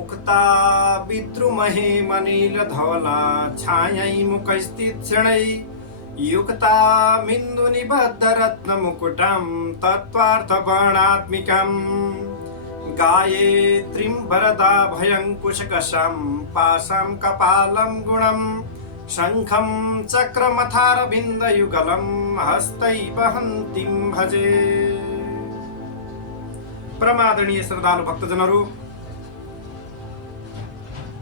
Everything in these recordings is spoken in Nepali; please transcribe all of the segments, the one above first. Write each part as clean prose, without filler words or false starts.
मुक्ता विद्रुमहे मनील धवला छायै मुखस्थित क्षणै युक्ता मिन्दुनिबद्ध रत्न मुकुटं तत्त्वार्थ वर्णात्मिकं गायत्रीं वरदा भयङ्कुशकशं पाशं कपालं गुणं शङ्खं चक्रमथारविन्दयुगलं हस्तै वहन्तीं भजे। परमादरणीय श्रद्धालु भक्तजनहरू,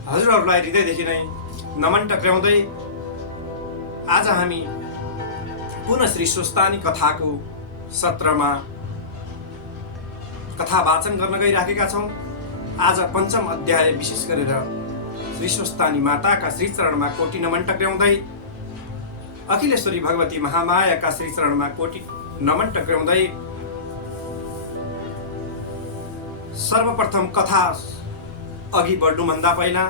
हजुरहरूलाई हृदयदेखि नै नमन टक्र्याउँदै आज हामी पुनः श्री स्वस्तानी कथाको सत्रमा कथा वाचन गर्न गइराखेका छौँ। आज पञ्चम अध्याय विशेष गरेर श्री स्वस्तानी माताका श्री चरणमा कोटि नमन टक्र्याउँदै अखिलेश्वरी भगवती महामायाका श्री चरणमा कोटि नमन टक्र्याउँदै सर्वप्रथम कथा अघि बढ्नुभन्दा पहिला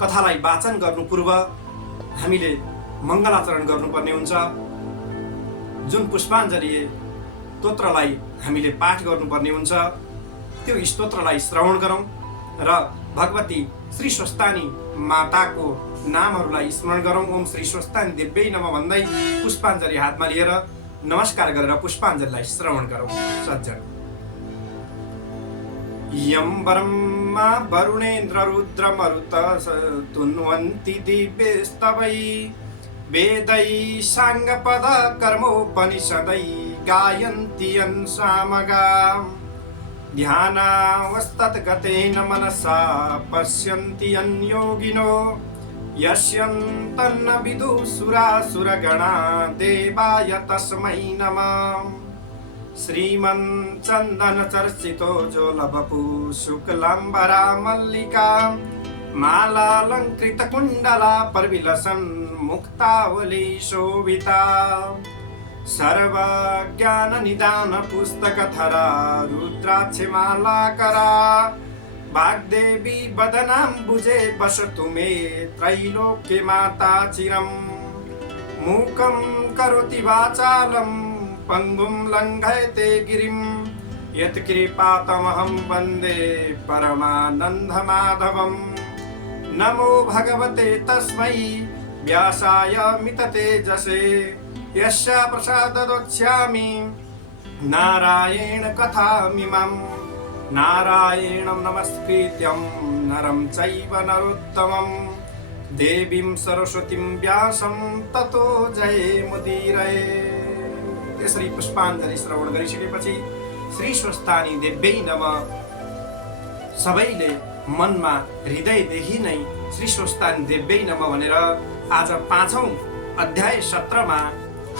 कथालाई वाचन गर्नु पूर्व हामीले मङ्गलाचरण गर्नुपर्ने हुन्छ। जुन पुष्पाञ्जली स्तोत्रलाई हामीले पाठ गर्नुपर्ने हुन्छ त्यो स्तोत्रलाई श्रवण गरौँ र भगवती श्री स्वस्तानी माताको नामहरूलाई स्मरण गरौँ। ओम श्री स्वस्तानी देव्यै नमः भन्दै पुष्पाञ्जली हातमा लिएर नमस्कार गरेर पुष्पाञ्जलीलाई श्रवण गरौँ। सज्जन यं ब्रह्मा वरुणेन्द्र रुद्र मरुत तुन्वन्ति दिव्यस्तवै वेदै साङ्गपद कर्मोपनिषदै गायन्ति यन्सामगा ध्यानावस्थितगतेन मनसा पश्यन्ति यन्योगिनो यस्यन्तन्न विदुसुरासुरगणा देवाय तस्मै नमः। श्रीमन् चन्दन चर्चितो जोलवपु शुक्लाम्बरा मल्लिका मालालङ्कृत कुण्डला परविलसन् मुक्तावली शोभिता सर्वज्ञाननिदान पुस्तकधरा रुद्राक्षमालाकरा वाग्देवी वदनाम्बुजे वसतु मे त्रैलोक्ये माता चिरम् मूकं करोति वाचालं पंगुं लङ्घयते गिरिं यत्कृपातमहं वन्दे परमानन्दमाधवम्। नमो भगवते तस्मै व्यासाय मिततेजसे यस्य प्रसाददोक्ष्यामि नारायण कथामिमम्। नारायणं नमस्कृत्यं नरं चैव नरोत्तमं देवीं सरस्वतीं व्यासं ततो जयमुदीरये। त्यसरी पुष्पाञ्जली श्रवण गरिसकेपछि श्री स्वस्तानी देव्यै नमः सबैले मनमा हृदयदेखि नै श्री स्वस्तानी देव्यै नमः भनेर आज 5औं अध्याय 17मा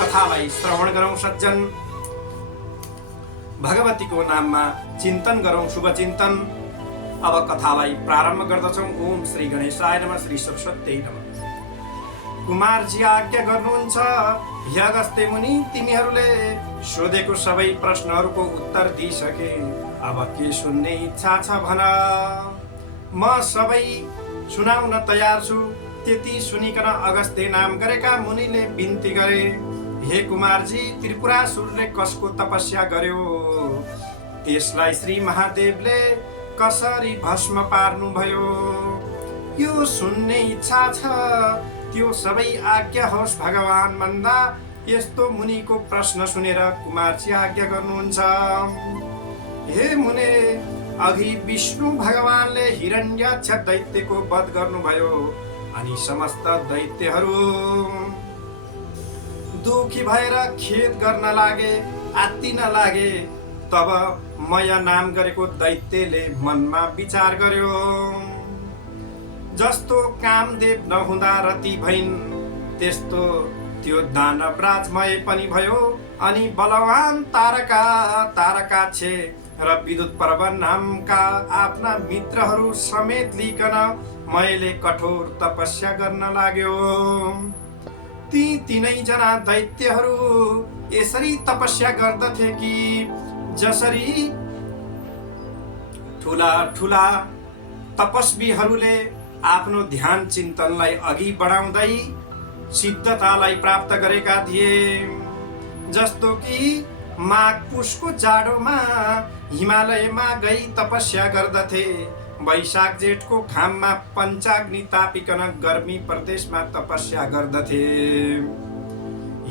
कथालाई श्रवण गरौँ। सज्जन भगवतीको नाममा चिन्तन गरौँ, शुभ चिन्तन। अब कथालाई प्रारम्भ गर्दछौँ। ओम श्री गणेशाय नमः, श्री सरस्वत्यै नमः। कुमारजी आज्ञा गर्नुहुन्छ, हे अगस्त्य मुनि, तिमीहरूले सोधेको सबै प्रश्नहरूको उत्तर दिइसके, अब के सुन्ने इच्छा छ भन। म सबै सुनाउन तयार छु। त्यति सुनिकन अगस्त्य नाम गरेका मुनिले बिन्ती गरे, हे कुमारजी, त्रिपुरासुरले कसको तपस्या गर्यो, त्यसलाई श्री महादेवले कसरी भस्म पार्नुभयो, यो सुन्ने इच्छा छ। त्यो सबै आज्ञा होस् भगवान भन्दा यस्तो मुनिको प्रश्न सुनेर कुमारजी आज्ञा गर्नुहुन्छ। हे मुने, अघि विष्णु भगवानले हिरण्याक्ष दैत्यको वध गर्नुभयो अनि समस्त दैत्यहरू दुखी भएर खेद गर्न लागे, आत्तिन लागे। तब मया नाम गरेको दैत्यले मनमा विचार गर्यो, जस्तो कामदेव नहुँदा रति भइन् त्यस्तो त्यो दानव राजमय पनि भयो। अनि बलवान तारकाक्षे र विद्युत पर्व नामका आफ्ना मित्रहरू समेत लिकन मैले कठोर तपस्या गर्न लाग्यो। ती तीनैजना दैत्यहरू यसरी तपस्या गर्दथे कि जसरी ठुला ठुला तपस्वीहरूले आफ्नो ध्यान चिन्तनलाई अघि बढाउँदै सिद्धतालाई प्राप्त गरेका थिए। जस्तो कि माघ पुषको जाडोमा हिमालयमा गई तपस्या गर्दथे, वैशाख जेठको घाममा पञ्चाग्नि तापिकन गर्मी प्रदेशमा तपस्या गर्दथे।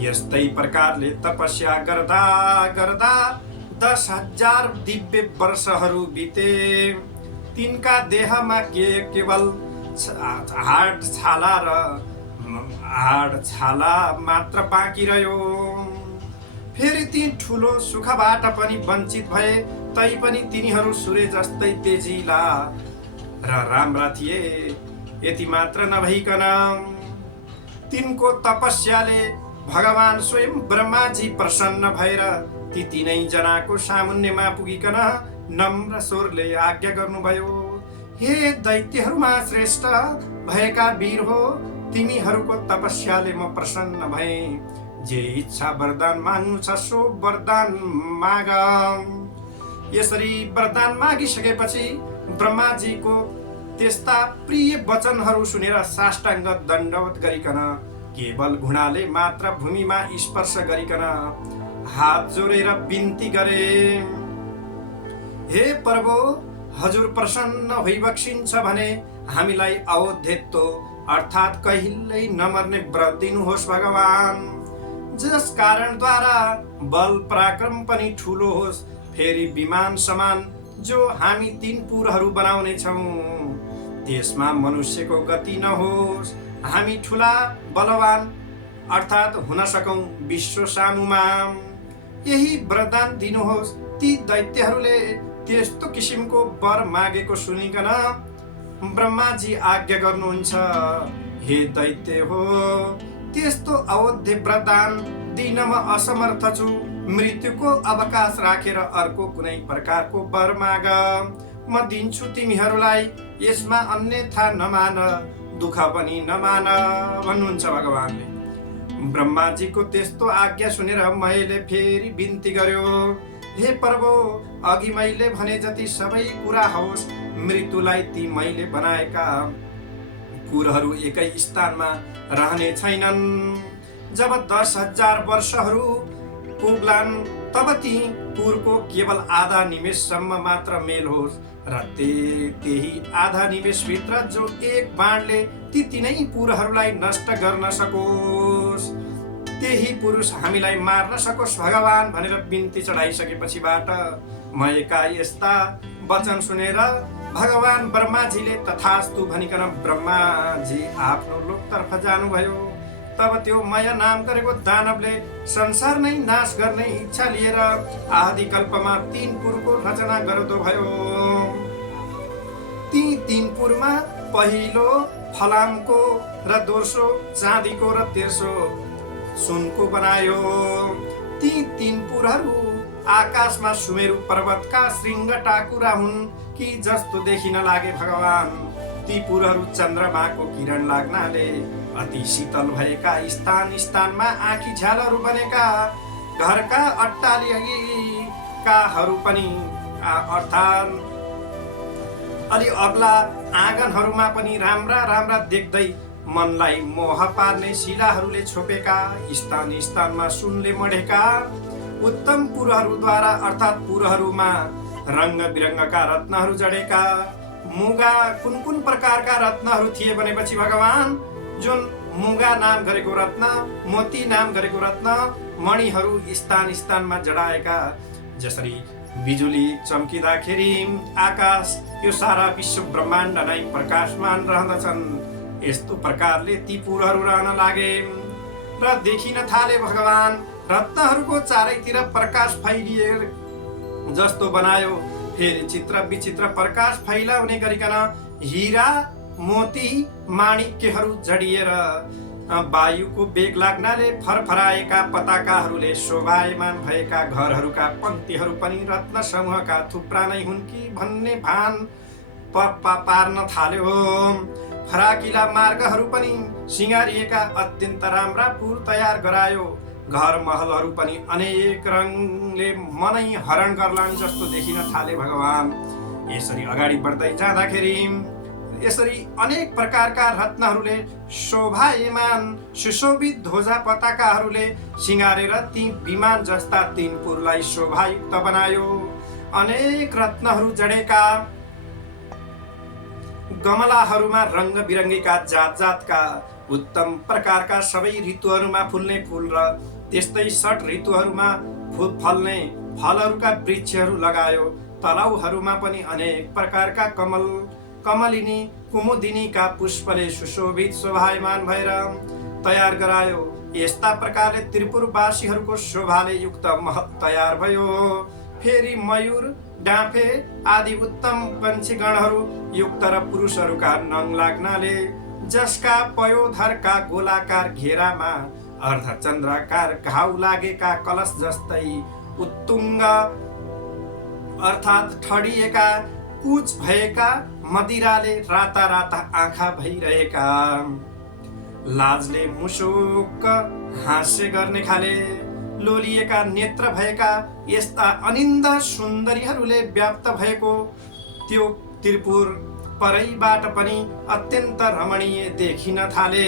यस्तै प्रकारले तपस्या गर्दा गर्दा 10,000 दिव्य वर्षहरू बिते। तिनका देहमा केवल हाड छाला मात्र बाँकी रह्यो। फेरि ती ठुलो सुखबाट पनि वञ्चित भए, तैपनि तिनीहरू सूर्य जस्तै तेजिला र राम्रा थिए। यति मात्र नभइकन तिनको तपस्याले भगवान स्वयं ब्रह्माजी प्रसन्न भएर ती तीनै जनाको सामुन्नेमा पुगिकन नम्र स्वरले आज्ञा गर्नुभयो, हे दैत्यहरूमा श्रेष्ठ भएका वीर हो, तिमीहरूको तपस्याले म प्रसन्न भए। जे इच्छा वरदान माग्नु छ सो वरदान माग। यसरी वरदान मागिसकेपछि ब्रह्माजीको त्यस्ता प्रिय वचनहरू सुनेर साष्टाङ्ग दण्डवत गरिकन केवल घुँडाले मात्र भूमिमा स्पर्श गरिकन हात जोडेर बिन्ती गरे, हे प्रभु, हजुर प्रसन्न भइबक्सिन्छ भने हामीलाई अवध्यत्व अर्थात् कहिल्यै नमर्ने व्रत दिनुहोस् भगवान, जस कारणद्वारा बल पराक्रम पनि ठुलो होस्। फेरि विमान समान जो हामी 3 पुरहरू बनाउने छौँ, त्यसमा मनुष्यको गति नहोस्। हामी ठुला बलवान अर्थात् हुन सकौँ विश्व सामुमा। यही वरदान दिनुहोस्। ती दैत्यहरूले त्यस्तो किसिमको वर मागेको सुनिकन ब्रह्माजी आज्ञा गर्नुहुन्छ, हे दैत्य हो, त्यस्तो अवध्य वरदान दिन म असमर्थ छु। मृत्युको अवकाश राखेर अर्को कुनै प्रकारको वर माग, म दिन्छु तिमीहरूलाई। यसमा अन्यथा नमान, दुःख पनि नमान भन्नुहुन्छ भगवानले। ब्रह्माजीको त्यस्तो आज्ञा सुनेर मैले फेरि बिन्ती गर्यो, हे प्रभु, अघि मैले भने जति सबै कुरा होस्, मृत्युलाई ती मैले बनाएका कुरहरू एकै स्थानमा रहने छैनन्। जब 10,000 वर्षहरू पुग्लान् तब ती पुरको केवल आधा निमेषसम्म मात्र मेल होस् र त्यही आधा निमेषभित्र जो एक बाणले ती तीनै पुरहरूलाई नष्ट गर्न सकोस्, त्यही पुरुष हामीलाई मार्न सकोस् भगवान भनेर बिन्ती चढाइसकेपछिबाट मयका यस्ता वचन सुनेर भगवान ब्रह्माजीले तथास्तु भनिकन ब्रह्माजी आफ्नो लोकतर्फ जानुभयो। तब त्यो मय नाम गरेको दानवले संसार नै नाश गर्ने इच्छा लिएर आदि कल्पमा 3 पुरको रचना गर्दो भयो। ती 3 पुरमा पहिलो फलामको र दोस्रो चाँदीको र तेस्रो सुनको बनायो। ती 3 पुरहरू आकाशमा सुमेरु पर्वतका श्रृंग टाकुरा हुन् कि जस्तो देखिन लागे भगवान। ती पुरहरू चन्द्रमाको किरण लाग्नाले अति शीतल भएका स्थान स्थानमा आँखी झ्यालहरू बनेका घरका अट्टालिकाहरू पनि अर्थात् अलि अग्ला आँगनहरूमा पनि राम्रा राम्रा देख्दै मनलाई मोह पार्ने शिलाहरूले छोपेका स्थान स्थानमा सुनले मढेका उत्तम पुरहरूद्वारा अर्थात् पुरहरूमा रङ्ग बिरङ्गका रत्नहरू जडेका मुगा कुन प्रकारका रत्नहरू थिए भनेपछि भगवान जुन मुगा नाम गरेको रत्न, मोती नाम गरेको रत्न, मणिहरू स्थान स्थानमा जडाएका, जसरी बिजुली चम्किँदाखेरि आकाश यो सारा विश्व ब्रह्माण्ड नै प्रकाशमान रहँदछन्, यस्तो प्रकारले ती पुरहरू रहन लागे र देखिन थाले भगवान। रत्नहरूको चारैतिर प्रकाश फैलिए जस्तो बनायो। फेरि चित्र विचित्र प्रकाश फैलाउने गरिकन हीरा मोती माणिक्यहरू जडिएर वायुको बेग लाग्नाले फरफराएका पताकाहरूले शोभायमान भएका घरहरूका पङ्क्तिहरू पनि रत्न समूहका थुप्रा नै हुन् कि भन्ने भान पार्न थाल्यो। फराकिला मार्गहरू पनि सिँगारिएका अत्यन्त राम्रा पुर तयार गरायो। घर महलहरू पनि अनेक रङले मनै हरण गर्लान् जस्तो देखिन थाले भगवान। यसरी अगाडि बढ्दै जाँदाखेरि यसरी अनेक प्रकारका रत्नहरूले शोभायमान सुशोभित ध्वजा पताकाहरूले सिँगारेर ती विमान जस्ता 3 पुरलाई शोभायुक्त बनायो। अनेक रत्नहरू जडेका गमलाहरूमा रङ्ग बिरङ्गीका जात जातका उत्तम प्रकारका सबै ऋतुहरूमा फुल्ने फुल र त्यस्तै ६ ऋतुहरूमा फल्ने फलहरूका वृक्षहरू लगायो। तलाउहरूमा पनि अनेक प्रकारका कमलिनी कुमुदिनीका पुष्पले सुशोभित शोभायमान भएर तयार गरायो। यस्ता प्रकारले त्रिपुरवासीहरूको शोभाले युक्त महल तयार भयो। फेरि मयूर, डाँफे आदि उत्तम पन्छीगणहरू युक्त र पुरुषहरूका नङ लाग्नाले जसका पयोधरका गोलाकार घेरामा अर्धचन्द्राकार घाउ लागेका कलश जस्तै उत्तुङ्ग अर्थात् ठडिएका कुच भएका मदिराले राता राता आँखा भइरहेका लाजले मुसुक हास्य गर्ने खाले लोलिएका नेत्र भएका यस्ता अनिन्द सुन्दरीहरूले व्याप्त भएको त्यो त्रिपुर परैबाट पनि अत्यन्त रमणीय देखिन थाले,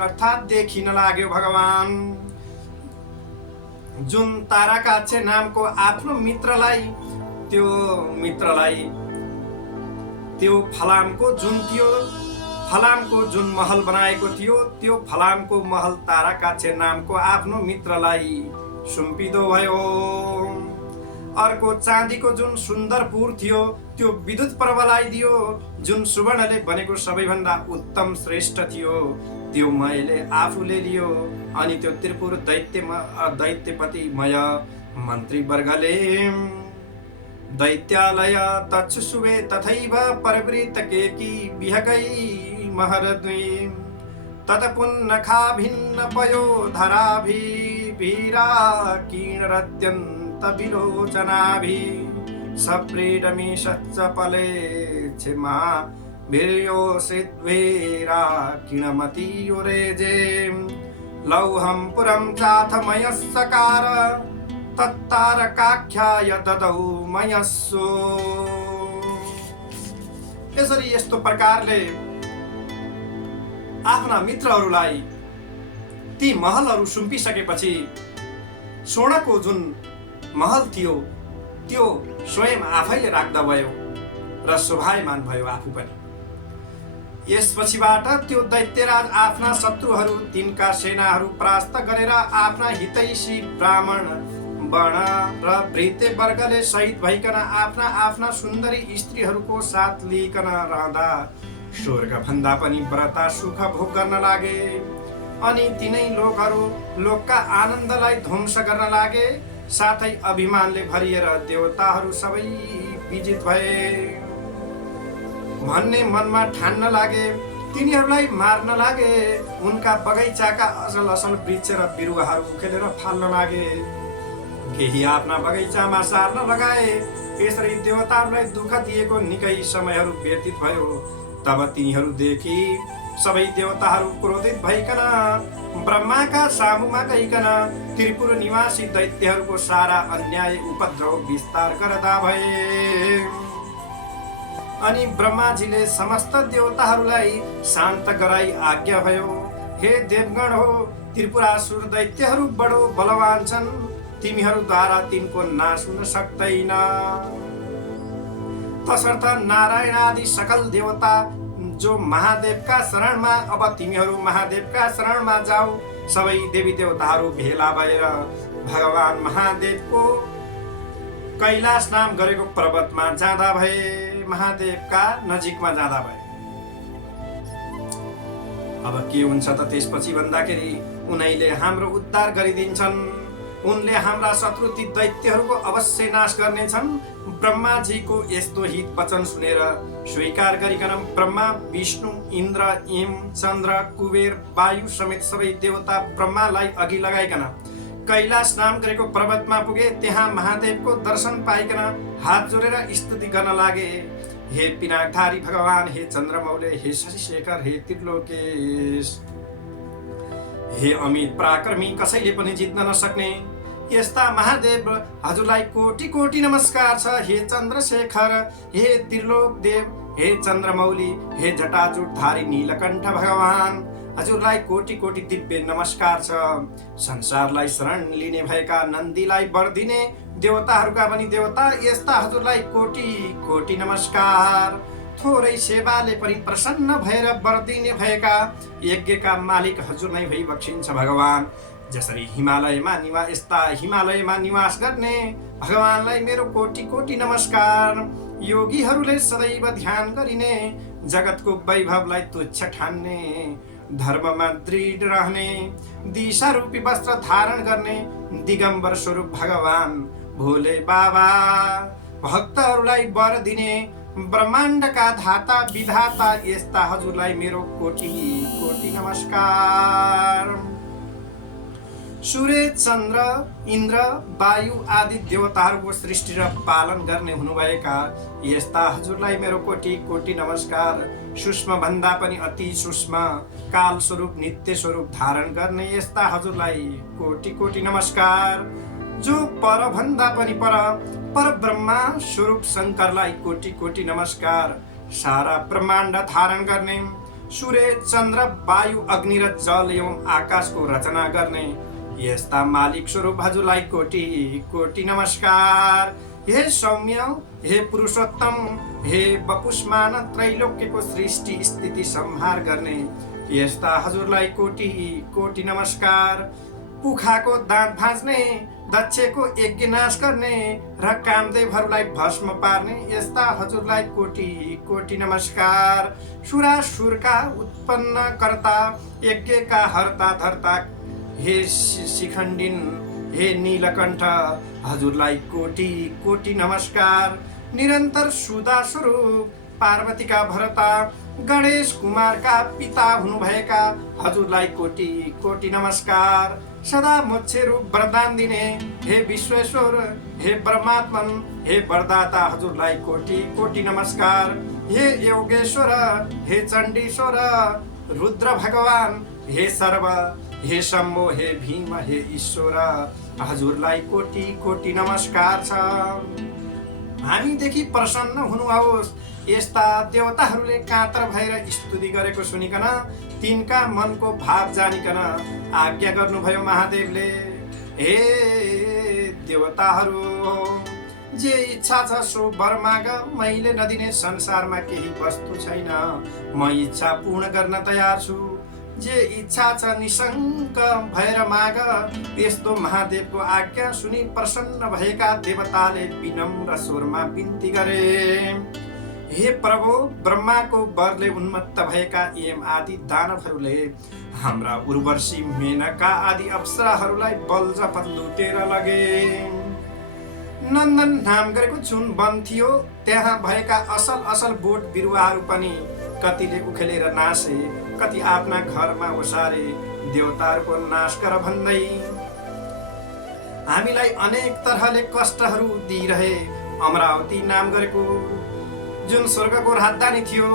अर्थात् देखिन लाग्यो। भगवान जुन ताराकाक्ष नामको आफ्नो मित्रलाई त्यो फलामको जुन महल बनाएको थियो, त्यो फलामको महल ताराकाक्ष नामको आफ्नो मित्रलाई सुम्पिदो भयो। अर्को चाँदीको जुन सुन्दरपुर थियो, त्यो विद्युत पर्वलाई दियो। जुन सुवर्णले बनेको सबैभन्दा उत्तम श्रेष्ठ थियो, त्यो मैले आफूले लियो। अनि त्यो त्रिपुर दैत्यपति मय मन्त्रीवर्गले दैत्यालय तत्सुवे तथैव परवृत केकी विहकै महरद्वी ततपुन्नखा भिन्न पयो धराभिरा कीर्णरत्यन्त विलोचनाभि सप्रीडमि सच्चपले छिमा वीर्यो सिद्वेरा किणमती उरेजे लौहं पुरं चाथमयस्सकार तत्तारकाख्याय ददौ मयस्सो। यसरी यस्तो प्रकारले आफ्ना मित्रहरूलाई ती महलहरू सुम्पिसकेपछि स्वर्णको जुन महल थियो, त्यो स्वयं आफैले राख्दा भयो र शोभायमान भयो आफू पनि। यसपछिबाट त्यो दैत्यराज आफ्ना शत्रुहरू, तिनका सेनाहरू परास्त गरेर आफ्ना हितैषी ब्राह्मण वर्ण र भृत्य वर्गले सहित भइकन आफ्ना सुन्दरी स्त्रीहरूको साथ लिइकन रहँदा स्वर्ग भन्दा पनि व्रता सुख भोग गर्न लागे। अनि तिनै लोकहरू लोकका आनन्दलाई ध्वंस गर्न लागे। साथै अभिमानले भरिएर देवताहरू सबै विजित भए भन्ने मनमा ठान्न लागे। तिनीहरूलाई मार्न लागे। उनका बगैँचाका असल असल वृक्ष र बिरुवाहरू उखेलेर फाल्न लागे। केही आफ्ना बगैँचामा सार्न लगाए। यसरी देवताहरूलाई दुःख दिएको निकै समयहरू व्यतीत भयो। तब तिनीहरूदेखि सबै देवताहरू क्रोधित भइकन ब्रह्माका सामुमा गइकन त्रिपुर निवासी दैत्यहरूको सारा अन्याय उपद्रव विस्तार गर्दा भए। अनि ब्रह्माजीले समस्त देवताहरूलाई शान्त गराई आज्ञा भयो, हे देवगण हो, त्रिपुरासुर दैत्यहरू बडो बलवान छन्। तिमीहरूद्वारा तिनको नाश हुन सक्दैन। तसर्थ नारायण आदि सकल देवता जो महादेवका शरणमा, अब तिमीहरू महादेवका शरणमा जाऊ। सबै देवी देवताहरू भेला भएर भगवान महादेवको कैलाश नाम गरेको पर्वतमा जाँदा भए, महादेवका नजिकमा जाँदा भए। अब के हुन्छ त त्यसपछि भन्दाखेरि उनैले हाम्रो उद्धार गरिदिन्छन्। उनले हाम्रा शत्रु ती दैत्यहरूको अवश्य नाश गर्नेछन्। ब्रह्माजीको यस्तो हित वचन सुनेर स्वीकार गरिकन ब्रह्मा, विष्णु, इन्द्र, यम, चन्द्र, कुबेर, वायु समेत सबै देवता ब्रह्मालाई अघि लगाइकन कैलाश नाम गरेको पर्वतमा पुगे। त्यहाँ महादेवको दर्शन पाइकन हात जोडेर स्तुति गर्न लागे। हे पिनाकधारी भगवान, हे चन्द्रमौले, हे शशिशेखर, हे त्रिलोकेश, हे अमित पराक्रमी, कसैले पनि जित्न नसक्ने यस्ता महादेव, हजुरलाई कोटि कोटि नमस्कार छ। हे चन्द्रशेखर, हे त्रिलोक देव, हे चन्द्रमौली, हे जटाजुटधारी नीलकण्ठ भगवान, हजुरलाई कोटि कोटि दिव्य नमस्कार छ। संसारलाई शरण लिने भएका नन्दीलाई वर दिने देवताहरूका पनि देवता, यस्ता हजुरलाई कोटि कोटि नमस्कार। थोरै सेवाले पनि प्रसन्न भएर वर दिने भएका यज्ञका मालिक हजुर नै भई बक्सिन्छ भगवान। जसरी हिमालयमा निवास गर्ने भगवानलाई मेरो कोटि कोटि नमस्कार। योगीहरूले सदैव ध्यान गरिने, जगतको वैभवलाई तुच्छ ठान्ने, धर्ममा दृढ रहने, दिशा रूपी वस्त्र धारण गर्ने दिगम्बर स्वरूप भगवान भोले बाबा। भक्तहरूलाई वर दिने ब्रह्माण्डका धाता विधाता यस्ता हजुरलाई मेरो कोटि कोटि नमस्कार। सूर्य, चन्द्र, इन्द्र, वायु आदि देवताहरूको सृष्टि र पालन गर्ने हुनुभएका यस्ता हजुरलाई मेरो कोटि कोटि नमस्कार। सूक्ष्म भन्दा पनि अति सूक्ष्म काल स्वरूप नित्य स्वरूप धारण गर्ने यस्ता हजुरलाई कोटि कोटि नमस्कार। जो पर भन्दा पनि पर ब्रह्मा स्वरूप शङ्करलाई कोटि कोटि नमस्कार। सारा ब्रह्माण्ड धारण गर्ने, सूर्य, चन्द्र, वायु, अग्नि र जल एवं आकाशको रचना गर्ने यस्ता मालिक स्वरूप हजुरलाई कोटि कोटि नमस्कार। हे सौम्य, हे पुरुषोत्तम, हे बपुष्मान त्रैलोक्यको सृष्टि स्थिति संहार गर्ने यस्ता हजुरलाई कोटि कोटि नमस्कार। पुखाको दाँत भाँच्ने, दक्षको यज्ञ नाश गर्ने र कामदेवहरूलाई भस्म पार्ने यस्ता हजुरलाई कोटि कोटि नमस्कार। सुरासुरका उत्पन्न कर्ता, यज्ञका हर्ता धर्ता हे शिखण्डिन, हे नीलकण्ठ हजुरलाई कोटि कोटि नमस्कार। निरन्तर सुधा स्वरूप पार्वतीका भरता, गणेश कुमारका पिता हुनुभएका हजुरलाई कोटि कोटि नमस्कार। सदा मोक्ष रूप वरदान दिने हे विश्वेश्वर, हे परमात्मन, हे वरदाता हजुरलाई कोटि कोटि नमस्कार। हे योगेश्वर, हे चण्डीश्वर, रुद्र भगवान, हे सर्व, हे शम्भो, हे भीम, हे ईश्वर हजुरलाई कोटि कोटि नमस्कार छ। हामीदेखि प्रसन्न हुनुहोस्। यस्ता देवताहरूले कातर भएर स्तुति गरेको सुनिकन तिनका मनको भाव जानिकन आज्ञा गर्नुभयो महादेवले। हे देवताहरू, जे इच्छा छ सो वर माग, मैले नदिने संसारमा केही वस्तु छैन, म इच्छा पूर्ण गर्न तयार छु। जे इच्छा छ निशङ्क भएर माग। त्यस्तो महादेवको आज्ञा सुनि प्रसन्न भएका देवताले विनम्र स्वरमा बिन्ती गरे। हे प्रभु, ब्रह्माको वरले उन्मत्त भएका यम आदि दानवहरूले हाम्रा उर्वशी मेनका आदि अप्सराहरूलाई बलजपत लुटेर लगे। नन्दन नाम गरेको जुन वन थियो, त्यहाँ भएका असल असल बोट बिरुवाहरू पनि कतिले उखेलेर नासे, कति आफ्ना घरमा ओसारे देवताहरूको नाश गर भन्दै हामीलाई अनेक तरहले कष्टहरू दिइरहे। अमरावती नाम गरेको जुन स्वर्गको राजधानी थियो,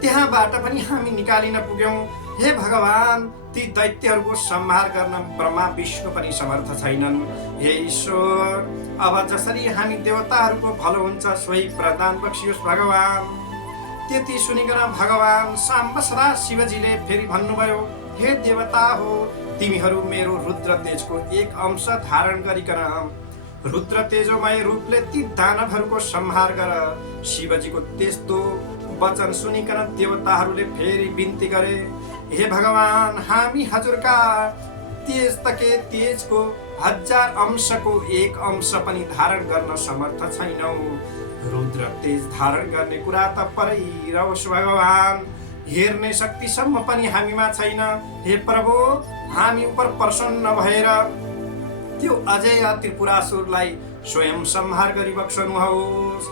त्यहाँबाट पनि हामी निकालिन पुग्यौं। हे भगवान, ती दैत्यहरूको संहार गर्न ब्रह्मा विष्णु पनि समर्थ छैनन्। हे ईश्वर, अब जसरी हामी देवताहरूको भलो हुन्छ सोही प्रदान बक्सियोस् भगवान। त्यति सुनिकन भगवान साम्ब सदा शिवजीले फेरि भन्नुभयो, हे देवता हो, तिमीहरू मेरो रुद्र तेजको एक अंश धारण गरिकन रुद्र तेजोमय रूपले ती दानवहरूको संहार गर। शिवजीको त्यस्तो वचन सुनिकन देवताहरूले फेरि बिन्ती गरे, हे भगवान, हामी हजुरका तेजतके तेजको 1000 अंशको एक अंश पनि धारण गर्न समर्थ छैनौं। रुद्र तेज धारण गर्ने कुरा त परै रहोस् भगवान, हेर्ने शक्तिसम्म पनि हामीमा छैन। हे प्रभु, हामी उपर प्रसन्न भएर त्यो अजय त्रिपुरासुरलाई स्वयं संहार गरी बक्सनुहोस्।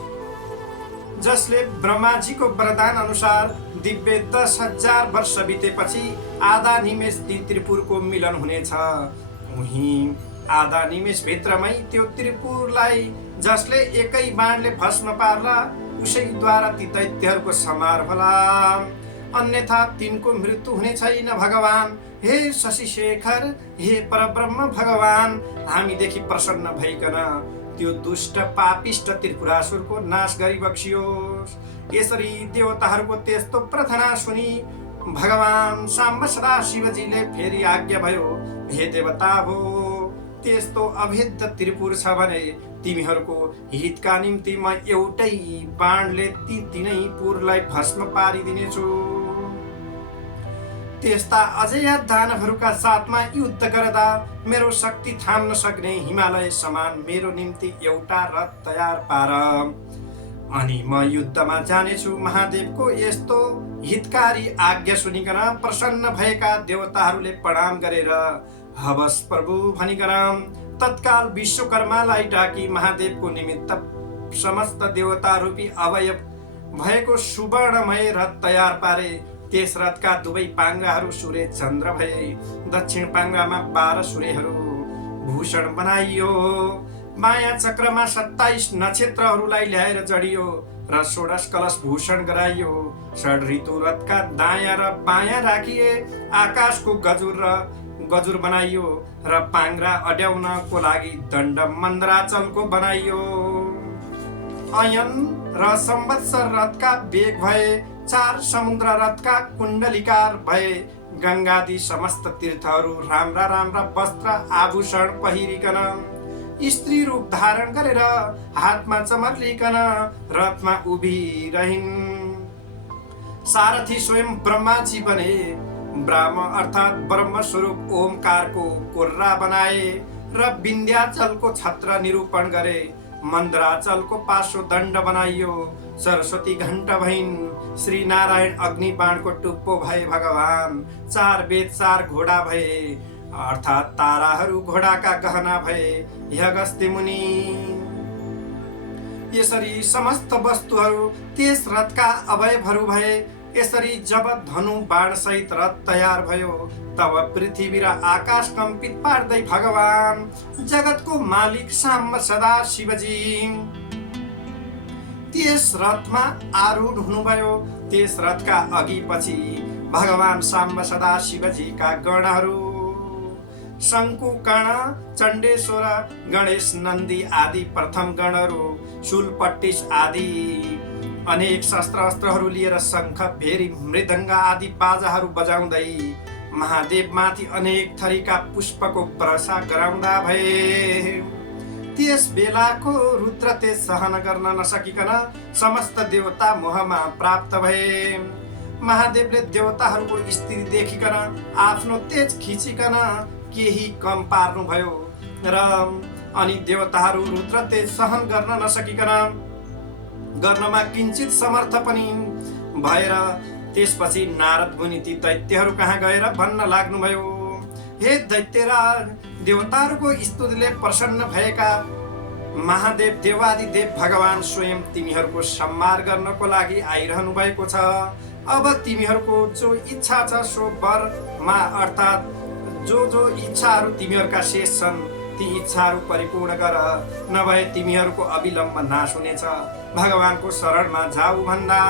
जसले ब्रह्माजीको वरदान अनुसार दिव्य 10,000 वर्ष बितेपछि आधा निमेष त्रिपुरको मिलन हुनेछ। उही आधा निमेष भित्रमै त्यो त्रिपुरलाई जसले एकै बाणले भस्म पार्ला, उसैद्वारा ती दैत्यहरूको संहार होला, अन्यथा तिनको मृत्यु हुने छैन भगवान। हे शशिशेखर, हे परब्रह्म भगवान, हामीदेखि प्रसन्न भइकन त्यो दुष्ट पापिष्ट त्रिपुरासुरको नाश गरी बक्सियोस्। यसरी देवताहरूको त्यस्तो प्रार्थना सुनि भगवान साम्ब सदा शिवजीले फेरि आज्ञा भयो, हे देवता हो, त्यस्तो अभेद्य त्रिपुर छ भने तिमीहरूको हितका निम्ति म एउटै बाणले ती तीनै पुरलाई भस्म पारिदिनेछु। त्यस्ता अजय दानवहरूका साथमा युद्ध गर्दा मेरो शक्ति थाम्न सक्ने हिमालय समान मेरो निम्ति एउटा रथ तयार पार, अनि म युद्धमा जानेछु। महादेवको यस्तो हितकारी आज्ञा सुनिकन प्रसन्न भएका देवताहरूले प्रणाम गरेर हवस् प्रभु भनिकन तत्काल विश्वकर्मालाई डाकी महादेवको निमित्त समस्त देवता रूपी अवयव भएको सुवर्णमय रथ तयार पारे। त्यस रथका दुवै पाङ्ग्राहरू सूर्य चन्द्र भए। दक्षिण पाङ्ग्रामा 12 सूर्यहरू भूषण बनाइयो। माया चक्रमा 27 नक्षत्रहरूलाई ल्याएर जडियो र 16 कलश भूषण गराइयो। षड ऋतु रथका दायाँ र बायाँ राखिए। आकाशको गजुर बनाइयो र पाङ्ग्रा अड्याउनको लागि दण्ड मन्द्राचलको बनाइयो। अयन र संवत्सर रथका बेग भए। 4 समुद्र रथका कुण्डलिकार भए। गङ्गादि समस्त तीर्थहरू राम्रा राम्रा वस्त्र आभूषण पहिरिकन स्त्री रूप धारण गरेर हातमा चमर्लिकन रथमा उभिरहिन्। सारथी स्वयं ब्रह्माजी बने। ब्रह्म अर्थात् ब्रह्म स्वरूप ओमकारको कोर्रा बनाए र विन्ध्याचलको छत्र निरूपण गरे। मन्द्राचलको पार्श्व दण्ड बनाइयो। सरस्वती घण्ट भइन्। श्री नारायण अग्नि बाणको टुप्पो भए भगवान। 4 वेद 4 घोडा भए, अर्थात् ताराहरू घोडाका गहना भए। हे अगस्त्य मुनि, यसरी समस्त वस्तुहरू त्यस रथका अवयवहरू भए। यसरी जब धनु बाण सहित रथ तयार भयो तब पृथ्वी र आकाश कम्पित पार्दै भगवान जगतको मालिक साम्ब सदा शिवजी त्यस रथमा आरूढ हुनुभयो। त्यस रथका अघि पछि भगवान साम्ब सदा शिवजीका गणहरू शङ्कु कर्ण चण्डेश्वर गणेश नन्दी आदि प्रथम गणहरू शूलपट्टिस आदि अनेक शस्त्र अस्त्रहरू लिएर शङ्ख भेरी मृदङ्ग आदि बाजाहरू बजाउँदै महादेव माथि अनेक थरीका पुष्पको वर्षा गराउँदा भए। त्यस बेलाको रुद्र तेज सहन गर्न नसकिकन समस्त देवता मोहमा प्राप्त भए। महादेवले देवताहरूको स्थिति देखिकन आफ्नो तेज खिचिकन केही कम पार्नुभयो र अनि देवताहरू रुद्र तेज सहन गर्न नसकिकन गर्नमा किञ्चित समर्थ पनि भएर त्यसपछि नारद मुनि ती दैत्यहरू कहाँ गएर भन्न लाग्नुभयो, हे दैत्यराज, देवताहरूको स्तुतिले प्रसन्न भएका महादेव देवादिदेव भगवान स्वयं तिमीहरूको सम्मान गर्नको लागि आइरहनु भएको छ। अब तिमीहरूको जो इच्छा छ सो वरमा अर्थात् जो इच्छाहरू तिमीहरूका शेष छन् ती इच्छाहरू परिपूर्ण गर, नभए तिमीहरूको अविलम्ब नाश हुनेछ। भगवानको शरणमा जाऊ भन्दा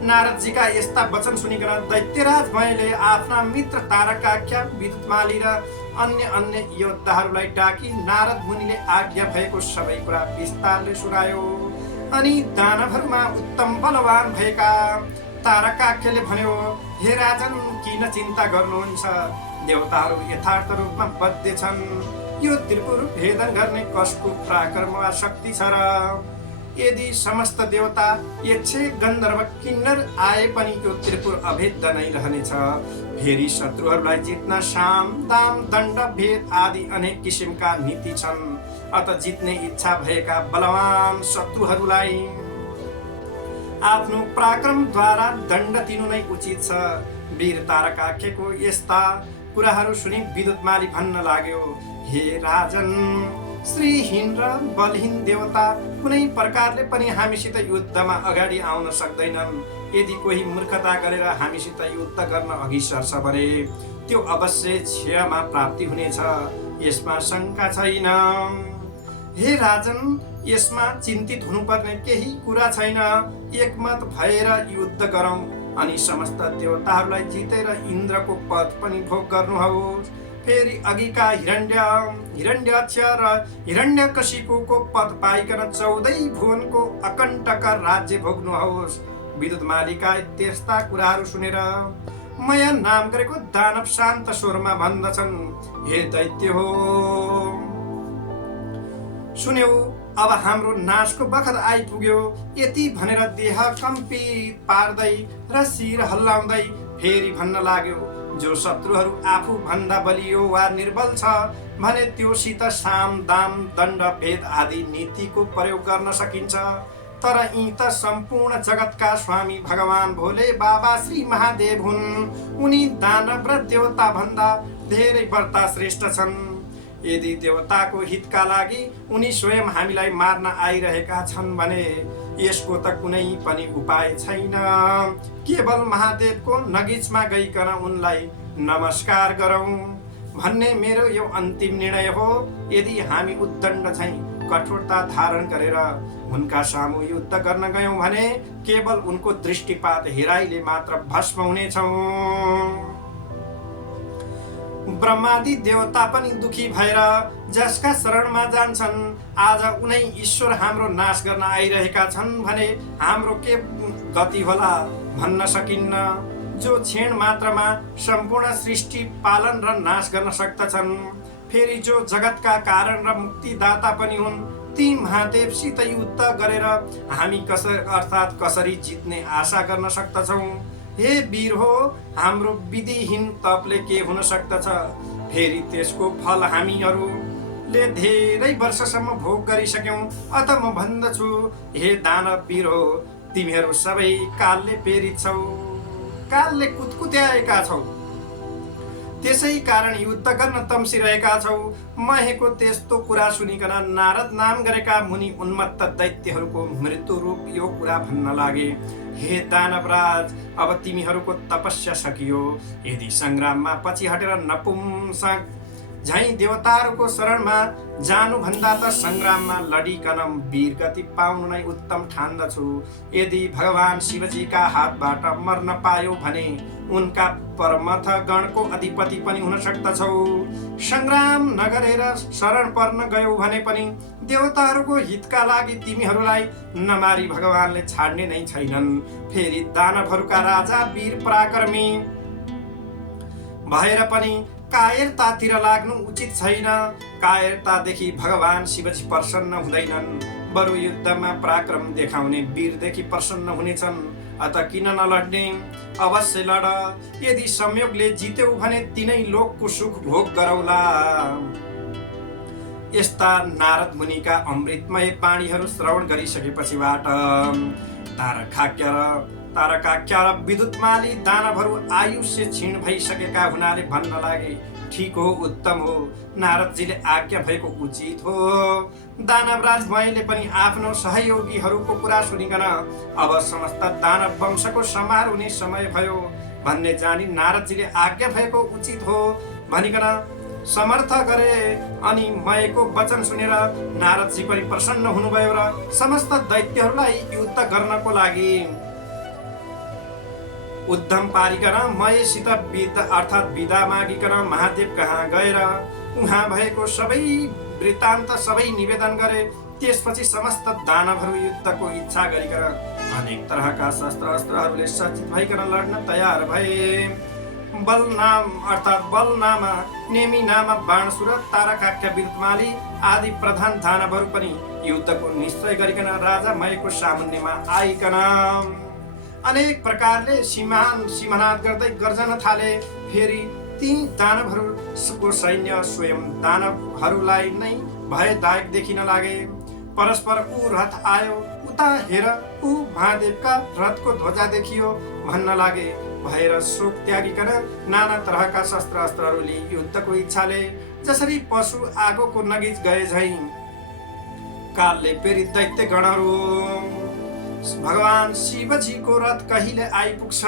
नारदजीका यस्ता वचन सुनिकन दैत्यराज भयले आफ्ना मित्र तारकाख्य विद्युतमाली र अन्य योद्धाहरूलाई डाकी नारद मुनिले आज्ञा भएको सबै कुरा विस्तारले सुनायो। अनि दानवहरूमा उत्तम बलवान भएका तारकाख्यले भन्यो, हे राजन, किन चिन्ता गर्नुहुन्छ? देवताहरू यथार्थ रूपमा बद्ध छन्। यो त्रिपुर भेदन गर्ने कसको पराक्रम वा शक्ति छ र? यदि समस्त देवता यक्ष गन्धर्व किन्नर आए पनि यो त्रिपुर अभेद्य नै रहनेछ। फेरि शत्रुहरूलाई जित्न साम दाम दण्ड भेद आदि अनेक किसिमका नीति छन्। अत जित्ने इच्छा भएका बलवान शत्रुहरूलाई आफ्नो पराक्रमद्वारा दण्ड दिनु नै उचित छ। वीर तारकाख्यको यस्ता कुराहरू सुनि विद्युतमाली भन्न लाग्यो, हे राजन, श्रीहीन र बलहीन देवता कुनै प्रकारले पनि हामीसित युद्धमा अगाडि आउन सक्दैनन्। यदि कोही मूर्खता गरेर हामीसित युद्ध गर्न अघि सर्छ भने त्यो अवश्य क्षयमा प्राप्ति हुनेछ, यसमा शङ्का छैन। हे राजन, यसमा चिन्तित हुनुपर्ने केही कुरा छैन। एकमत भएर युद्ध गरौँ अनि समस्त देवताहरूलाई जितेर इन्द्रको पद पनि भोग गर्नुहोस्। फेरि अघिका हिरण्यक्ष र हिरण्यकशिपुको पद पाइकन 14 भुवनको अकण्टक राज्य भोग्नुहोस्। विद्युतमालीका त्यस्ता कुराहरू सुनेर मया नाम गरेको दानव शान्त स्वरमा भन्दछन्, हे दैत्य हो, सुन्यौ अब हाम्रो नाशको बखत आइपुग्यो। यति भनेर देह कम्पित पार्दै र शिर हल्लाउँदै फेरि भन्न लाग्यो, जो शत्रुहरू आफू भन्दा बलियो वा निर्बल छ भने त्योसित साम दाम दण्ड भेद आदि नीतिको प्रयोग गर्न सकिन्छ। तर यी त सम्पूर्ण जगतका स्वामी भगवान भोले बाबा श्री महादेव हुन्। उनी दानव र देवता भन्दा धेरै बढ्ता श्रेष्ठ छन्। यदि देवताको हितका लागि उनी स्वयं हामीलाई मार्न आइरहेका छन् भने यसको त कुनै पनि उपाय छैन। केवल महादेवको नगिचमा गइकन उनलाई नमस्कार गरौँ भन्ने मेरो यो अन्तिम निर्णय हो। यदि हामी उद्दण्ड झैं कठोरता धारण गरेर उनका सामु युद्ध गर्न गयौं भने केवल उनको दृष्टिपात हेराइले मात्र भस्म हुनेछौं। ब्रह्मादि देवता पनि दुखी भएर जसका शरणमा जान्छन्, आज उनै ईश्वर हाम्रो नाश गर्न आइरहेका छन् भने हाम्रो के गति होला भन्न सकिन्न। जो क्षण मात्रमा सम्पूर्ण सृष्टि पालन र नाश गर्न सक्दछन्, फेरि जो जगतका कारण र मुक्तिदाता पनि हुन्, ती महादेवसित युद्ध गरेर हामी कसरी जित्ने आशा गर्न सक्दछौँ। हे वीर हो, हाम्रो विधिहीन तपले के हुन सक्दछ? फेरि त्यसको फल हामीहरूले धेरै वर्षसम्म भोग गरिसक्यौं। अत म भन्दछु, हे दानव वीर हो, तिमीहरू सबै कालले प्रेरित छौ, कालले कुतकुत्याएका छौ, त्यसै कारण युद्ध गर्न तम्सिरहेका छौ। महेको त्यस्तो कुरा सुनिकन नारद नाम गरेका मुनि उन्मत्त दैत्यहरूको मृत्यु रूप यो कुरा भन्न लागे, हे दानवराज, अब तिमीहरूको तपस्या सकियो। यदि सङ्ग्राममा पछि हटेर नपुंसक झैं देवताहरूको शरणमा जानुभन्दा त सङ्ग्राममा लडिकन वीर गति पाउनु नै उत्तम ठान्दछु। यदि भगवान शिवजीका हातबाट मर्न पायो भने उनका परमथ गणको अधिपति पनि हुन सक्दछौ। सङ्ग्राम नगरेर शरण पर्न गयौ भने पनि देवताहरूको हितका लागि तिमीहरूलाई नमारी भगवानले छाड्ने नै छैनन्। फेरि दानवहरूका राजा वीर पराक्रमी भएर पनि कायरतातिर लाग्नु उचित छैन। कायरतादेखि भगवान शिवजी प्रसन्न हुँदैनन्, बरु युद्धमा पराक्रम देखाउने वीरदेखि प्रसन्न हुनेछन्। अत किन नलड्ने? अवश्य लड। यदि संयोगले जित्यौ भने तिनै लोकको सुख भोग गरौला। यस्ता नारद मुनिका अमृतमय वाणीहरू श्रवण गरिसकेपछिबाट तारकाख्य र विद्युतमाली दानवहरू आयुष्य क्षीण भइसकेका हुनाले भन्न लागे, ठीक हो, उत्तम हो, नारदजीले आज्ञा भएको उचित हो। दानवराज मैले पनि आफ्नो सहयोगीहरूको कुरा सुनिकन अब समस्त दानव वंशको संहार हुने समय भयो भन्ने जानी नारदजीले आज्ञा भएको उचित हो भनिकन समर्थ गरे। अनि मयको वचन सुनेर नारदजी पनि प्रसन्न हुनुभयो र समस्त दैत्यहरूलाई युद्ध गर्नको लागि उद्यम पारिकन मयसित अर्थात् विदा मागिकन महादेव कहाँ गएर उहाँ भएको सबै वृत्तान्त सबै निवेदन गरे। त्यसपछि समस्त दानवहरू युद्धको इच्छा गरिकन अनेक तरहका शस्त्र अस्त्रहरूले सज्जित भइकन लड्न तयार भए। बलनामा, नेमिनामा, बाणसुर, तारकाख्य, विद्युतमाली आदि प्रधान दानवहरू पनि युद्धको निश्चय गरिकन राजा मयको सामुन्नेमा आइकन अनेक प्रकारले सिमनाद गर्दै गर्जन थाले। फेरि ती दानवहरूको सैन्य स्वयं दानवहरूलाई नै भयदायक देखिन लागे। परस्पर ऊ रथ आयो, उता हेर, ऊ महादेवका रथको ध्वजा देखियो भन्न लागे। भएर शोक त्यागिकन नाना तरहका शस्त्र अस्त्रहरू लिए युद्धको इच्छाले जसरी पशु आगोको नगिच गए झैं कालले प्रेरित दैत्य गणहरू भगवान शिवजीको रथ कहिले आइपुग्छ,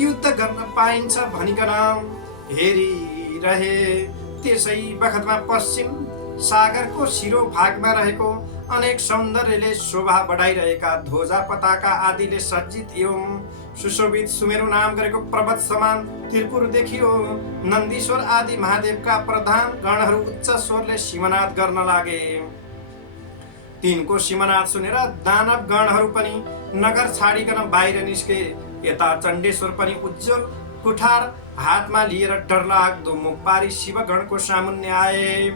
युद्ध गर्न पाइन्छ भनिकन हेरिरहे। त्यसै बखतमा पश्चिम सागरको शिरो भागमा रहेको अनेक सौन्दर्यले शोभा बढाइरहेका ध्वजा पताका आदिले सज्जित एवं सुशोभित सुमेरु नाम गरेको पर्वत समान त्रिपुर देखियो। नन्दीश्वर आदि महादेवका प्रधान गणहरू उच्च स्वरले सिमनाद गर्न लागे। तिनको सिमनाद सुनेर दानव गणहरू पनि नगर छाडिकन बाहिर निस्के। यता चण्डेश्वर पनि उज्जवल कुठार हातमा लिएर डरलाग्दो मुख पारी शिवगणको सामुन्ने आए।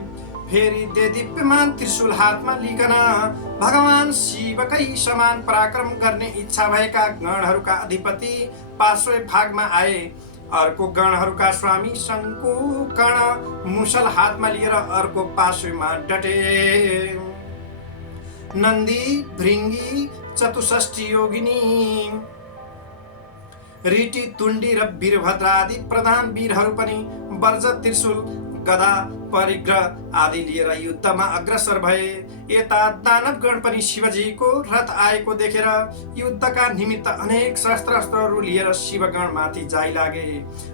फेरि दे दिव्यमान त्रिशूल हातमा लिकन भगवान शिवकै समान पराक्रम गर्ने इच्छा भएका गणहरूका अधिपति पार्श्व भागमा आए। अर्को गणहरूका स्वामी शङ्कुकर्ण मुसल हातमा लिएर अर्को पार्श्वमा डटे। नन्दी, भृङ्गी, चतुष्ठी योगिनी, ऋटी, तुण्डी र वीरभद्र आदि प्रधान वीरहरू पनि वज्र, त्रिशूल, गदा, परिग्रह आदि लिएर युद्धमा अग्रसर भए। यता दानवगण पनि शिवजीको रथ आएको देखेर युद्धका निमित्त अनेक शस्त्रास्त्रहरू लिएर शिवगण माथि जाइ लागे।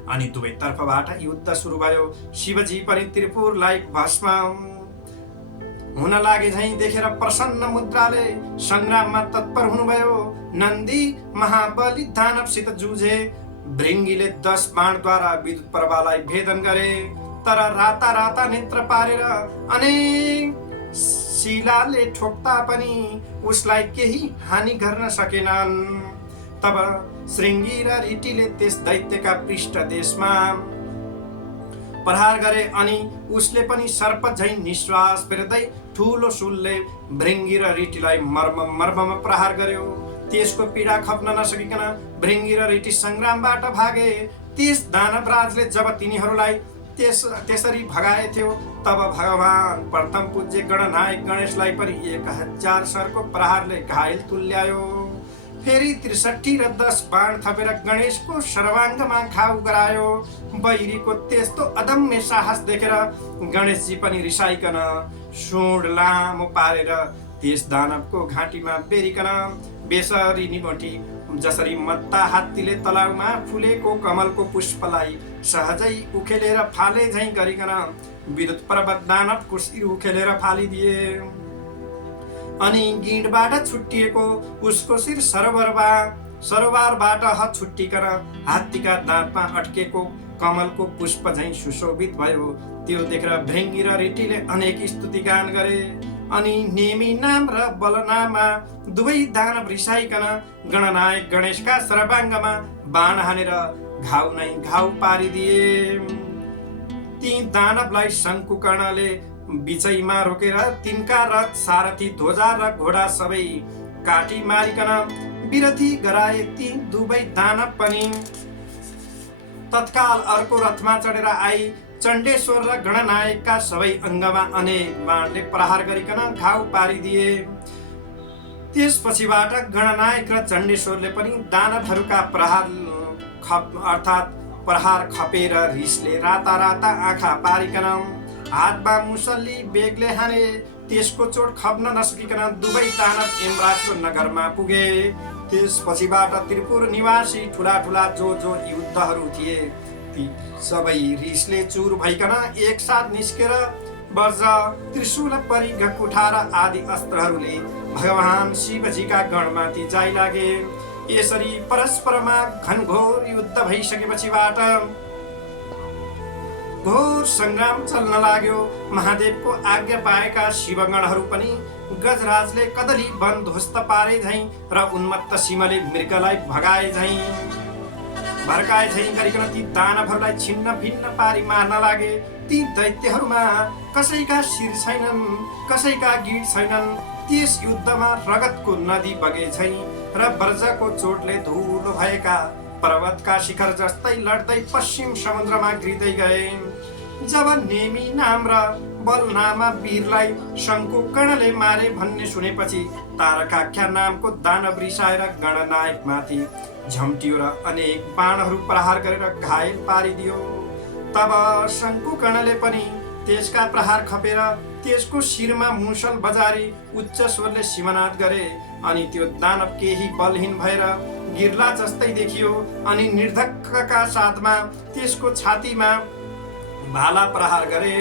अनि दुवै तर्फबाट युद्ध सुरु भयो। शिवजी पनि त्रिपुरलाई भस्म हुन लागे झैं देखेर प्रसन्न मुद्राले संग्राममा तत्पर हुनुभयो। नन्दी महाबली दानवसित जुझे। भृङ्गीले 10 बाणद्वारा विद्युत प्रवाहलाई भेदन गरे, तर राता राता नेत्र पारेर अनेक शिलाले ठोक्दा पनि उसलाई केही हानि गर्न सकेनन्। तब श्रृङ्गी र ऋटीले त्यस दैत्यका पृष्ठदेशमा प्रहार गरे अनि उसले पनि सर्प झैं निश्वास फेर्दै ठुलो शूलले भृङ्गी र ऋटीलाई मर्ममा प्रहार गर्यो। त्यसको पीडा खप्न नसकिकन भृङ्गी र ऋटी संग्रामबाट भागे। त्यस दानवराजले जब तिनीहरूलाई त्यसरी भगाएथ्यो तब भगवान प्रथम पूज्य गणनायक गणेशलाई पनि 1000 सरको प्रहारले घायल तुल्यायो। फेरि 63 र 10 बाण थपेर गणेशको सर्वाङ्गमा घाउ गरायो। बैरीको त्यस्तो अदम्य साहस देखेर गणेशजी पनि रिसाइकन सुँड लामो पारेर त्यस दानवको घाँटीमा बेरिकन बेसरी निमोटी जसरी मत्ता हात्तीले तलाउमा फुलेको कमलको पुष्पलाई सहजै उखेलेर फाले झैं गरिकन विद्युत पर्वत दानवको शिर उखेलेर फालिदिए। अनि गिँडबाट छुट्टिएको उसको शिर सरोवरबाट छुट्टिकन हात्तीका दाँतमा अड्केको कमलको पुष्प झैं सुशोभित भयो। त्यो देखेर भृङ्गी र ऋटीले अनेक स्तुति गान गरे। अनि नेमी नाम र बलनाममा दुवै दानव रिसाइकन गणनायक गणेशका सर्वाङ्गमा बाण हानेर घाउ नै घाउ पारिदिए। ती दानवलाई शङ्कुकर्णले बिचैमा रोकेर तिनका रथ, सारथी, ध्वजा र घोडा सबै काटी मारिकन विरथी गराए। ती दुवै दानव पनि तत्काल अर्को रथमा चढेर आई चण्डेश्वर र गणनायकका सबै अङ्गमा अनेक बाणले प्रहार गरिकन घाउ पारिदिए। त्यसपछिबाट गणनायक र चण्डेश्वरले पनि दानवहरूका प्रहार खपेर रिसले राता राता आँखा पारिकन हातमा मुसल्ली बेगले हाने। त्यसको चोट खप्न नसकिकन दुवै दानव यमराजको नगरमा पुगे। त्यसपछिबाट त्रिपुर निवासी ठुला ठुला जो युद्धहरू थिए ती सबै रिसले चुर भइकन एकसाथ निस्केर वज्र, त्रिशूल, परिघ, कुठार आदि अस्त्रहरूले भगवान शिवजीका गणमाथि जाइ लागे। यसरी परस्परमा घनघोर युद्ध भइसकेपछिबाट घोर संग्राम चल्न लाग्यो। महादेवको आज्ञा पाएका शिवगणहरू पनि गजराजले कदली वन ध्वस्त पारे झैं र उन्मत्त सिंहले मृगलाई भगाए झैं भड्काए झैं गरिकन ती दानवहरूलाई छिन्न भिन्न पारी मार्न लागे। ती दैत्यहरूमा कसैका शिर छैनन्, कसैका गिड छैनन्। त्यस युद्धमा रगतको नदी बगे झैं र वज्रको चोटले धुलो भएका पर्वतका शिखर जस्तै लड्दै पश्चिम समुद्रमा गिर्दै गए। जब नेमी नाम र बलनामा वीरलाई शङ्कुकर्णले मारे भन्ने सुनेपछि तारकाख्या नामको दानव रिसाएर गणनायकमाथि झम्टियो र अनेक बाणहरू प्रहार गरेर घायल पारिदियो। तब शङ्कुकर्णले पनि त्यसका प्रहार खपेर त्यसको शिरमा मुसल बजारी उच्च स्वरले सिमनाद गरे। अनि त्यो दानव केही बलहीन भएर गिर्ला जस्तै देखियो। अनि निर्धक्कका साथमा त्यसको छातीमा भाला प्रहार गरे।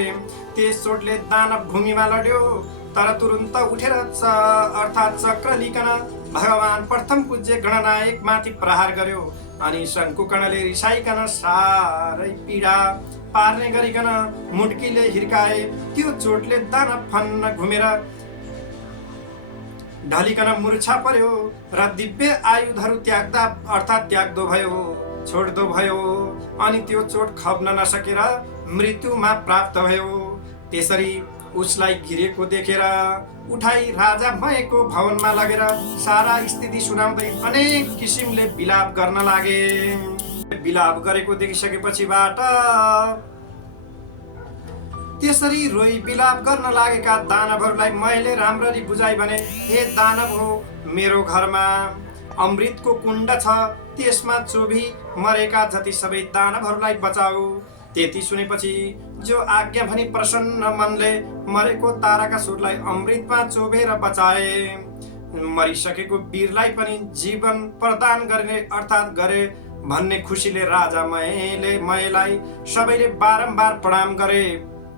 त्यस चोटले दानव भूमिमा लड्यो, तर तुरुन्त उठेर अर्थात् चक्र लिकन भगवान प्रथम पूज्य गणनायक माथि प्रहार गर्यो। अनि शङ्कुकर्णले रिसाइकन साह्रै पीडा पार्ने गरिकन मुड्कीले हिर्काए। त्यो चोटले दानव फन्न घुमेर ढलिकन मूर्छा पर्यो र दिव्य आयुधहरू त्याग्दा अर्थात् त्याग्दो भयो, छोड्दो भयो। अनि त्यो चोट खप्न नसकेर मृत्युमा प्राप्त भयो। त्यसरी उसलाई घिरेको देखेर उठाई राजा मयको भवनमा लगेर सारा स्थिति सुनाउँदै अनेक किसिमले विलाप गर्न लागे। विलाप गरेको देखिसकेपछिबाट त्यसरी रोई विलाप गर्न लागेका दानवहरूलाई मैले राम्ररी बुझाइ भने, हे दानव हो, मेरो घरमा अमृतको कुण्ड छ, त्यसमा चोभी मरेका जति सबै दानवहरूलाई बचाऊ। त्यति सुनेपछि जो आज्ञा भनी प्रसन्न मनले मरेको तारकासुरलाई अमृतमा चोभेर बचाए। मरिसकेको वीरलाई पनि जीवन प्रदान गर्ने अर्थात् गरे भन्ने खुसीले राजा मयलाई सबैले बारम्बार प्रणाम गरे।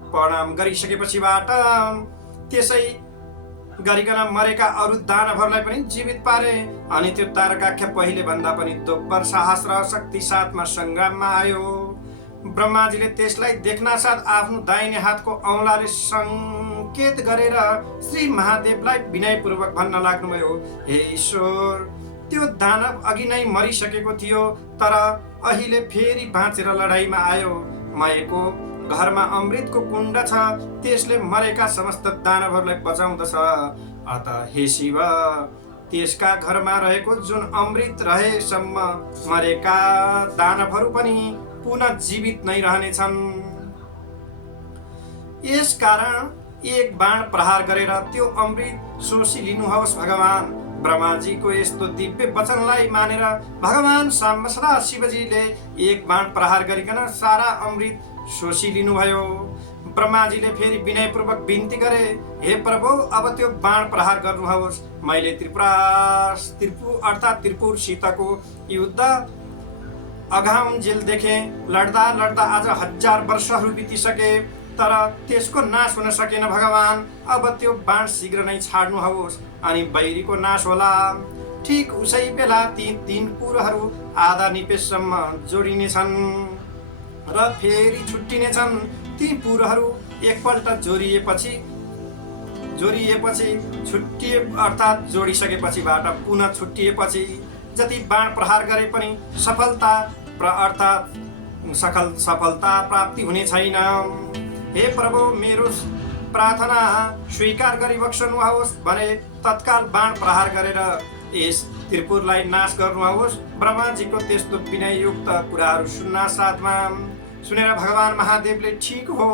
प्रणाम गरिसकेपछिबाट त्यसै गरिकन मरेका अरू दानवहरूलाई पनि जीवित पारे। अनि त्यो तारकाख्य पहिले भन्दा पनि दोब्बर साहस र शक्ति साथमा सङ्ग्राममा आयो। ब्रह्माजीले त्यसलाई देख्नासाथ आफ्नो दाहिने हातको औँलाले सङ्केत गरेर श्री महादेवलाई विनयपूर्वक भन्न लाग्नुभयो, हे ईश्वर, त्यो दानव अघि नै मरिसकेको थियो, तर अहिले फेरि बाँचेर लडाईँमा आयो। मयको घरमा अमृतको कुण्ड छ, त्यसले मरेका समस्त दानवहरूलाई बचाउँदछ। अत हे शिव, त्यसका घरमा रहेको जुन अमृत रहेसम्म मरेका दानवहरू पनि पुनः जीवित नै रहनेछन्। यस कारण एक बाण प्रहार गरेर त्यो अमृत शोषी लिनुहोस् भगवान। ब्रह्माजीको यस्तो दिव्य वचनलाई मानेर भगवान साम्ब सदा शिवजीले एक बाण प्रहार गरिकन सारा अमृत शोषी लिनुभयो। ब्रह्माजीले फेरि विनयपूर्वक बिन्ती गरे, हे प्रभु, अब त्यो बाण प्रहार गर्नुहोस्। मैले त्रिपुरसितको युद्ध अघाउन्जेल देखे। लड्दा लड्दा आज 1000 वर्षहरू बितिसके, तर त्यसको नाश हुन सकेन भगवान। अब त्यो बाण शीघ्र नै छाड्नुहोस् अनि बैरीको नाश होला। ठिक उसै बेला ती 3 पुरहरू आधा निपेसम्म जोडिनेछन् र फेरि छुट्टिनेछन्। ती पुरहरू एकपल्ट जोडिएपछि छुट्टिए अर्थात् जोडिसकेपछिबाट पुनः छुट्टिएपछि जति बाण प्रहार गरे पनि सफलता प्राप्ति हुने छैन। हे प्रभु, मेरो प्रार्थना स्वीकार गरी बक्सनुहोस् भने तत्काल बाण प्रहार गरेर यस त्रिपुरलाई नाश गर्नुहोस्। ब्रह्माजीको त्यस्तो विनययुक्त कुराहरू सुनेर भगवान महादेवले ठीक हो,